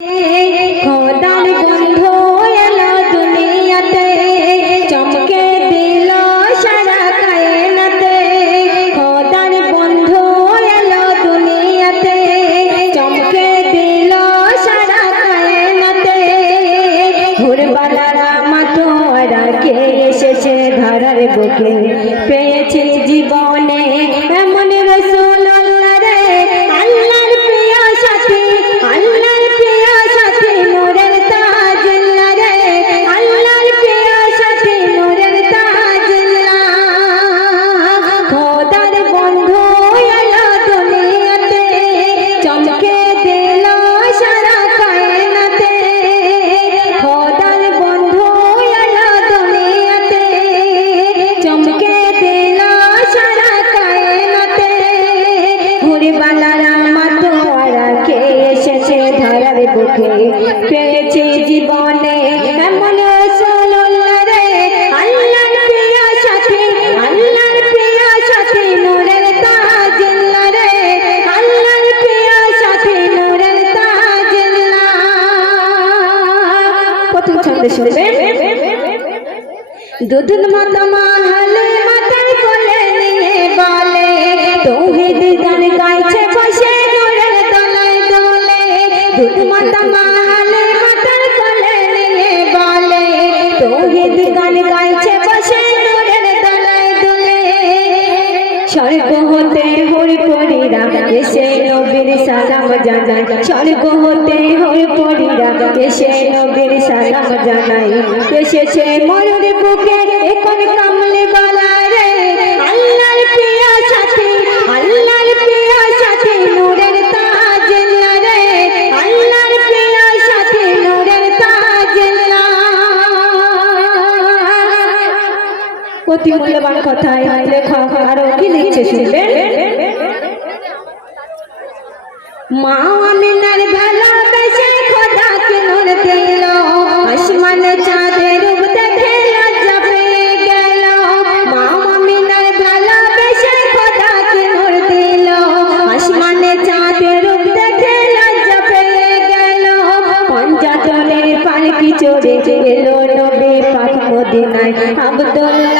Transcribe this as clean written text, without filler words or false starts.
খোদার বন্ধু এলো দুনিয়াতে, চমকে দিল সারা কায়নাতে। খোদার বন্ধু এলো দুনিয়াতে, চমকে দিল সারা কায়নাতে। ভোরবেলারা মাতোয়ারা কে এসেছে ধারার বুকে, পেয়েছি জীবনে এমন রসুল আল্লাহ রে। আল্লাহর প্রিয় সাথী, আল্লাহর প্রিয় সাথী, নূরের তাজুল্লাহ রে। আল্লাহর প্রিয় সাথী, নূরের তাজুল্লাহ। খোদার বন্ধু এলো দুনিয়াতে, চমকে দিল সারা কায়নাতে। খোদার বন্ধু এলো দুনিয়াতে, চমকে দিল সারা কায়নাতে। ভোরবেলারা মাতোয়ারা কে এসেছে ধারার বুকে, পেয়েছি জীবনে এমন রাসূলুল্লাহ রে। আল্লাহর প্রিয় সাথী, আল্লাহর প্রিয় সাথী, নূরের তাজুল্লাহ রে। আল্লাহর প্রিয় সাথী, নূরের তাজুল্লাহ। প্রথম ছন্দে শুনবেন। দুধুর মাতা মাহালে মাথায় কোলে নিয়ে বলে, তৌহিদ গান গাইছে বসে নূরের তলায় দোলে। দুধ মাতা মাহালে মাথায় কোলে নিয়ে বলে, তৌহিদ গান গাইছে বসে নূরের তলায় দোলে। স্বর্গ হতে হরিপরীরা এসে নবীর সালাম জানায়। স্বর্গ হতে হরিপরীরা এসে নবীর সালাম জানায়। এসেছে ময়ূর বুকে এখন কামলি বালা রে। আল্লাহর প্রিয় সাথী, আল্লাহর প্রিয় সাথী, নূরের তাজুল্লাহ রে। আল্লাহর প্রিয় সাথী, নূরের তাজুল্লাহ। অতি মূল্যবান কথায় লেখক আরো কি লিখছে শুনবেন। মা আমিনার ভালোবেসে খোদাকে নূর দিল, আসমানে চাঁদের রূপ দেখে লজ্জা পেয়ে গেল। মা আমিনার ভালোবেসে খোদাকে নূর দিল, আসমানে চাঁদের রূপ দেখে লজ্জা পেয়ে গেল। পঞ্জাতনের পালকি চড়ে এলো নবী পাক মদিনায়। আব্দুল্লাহ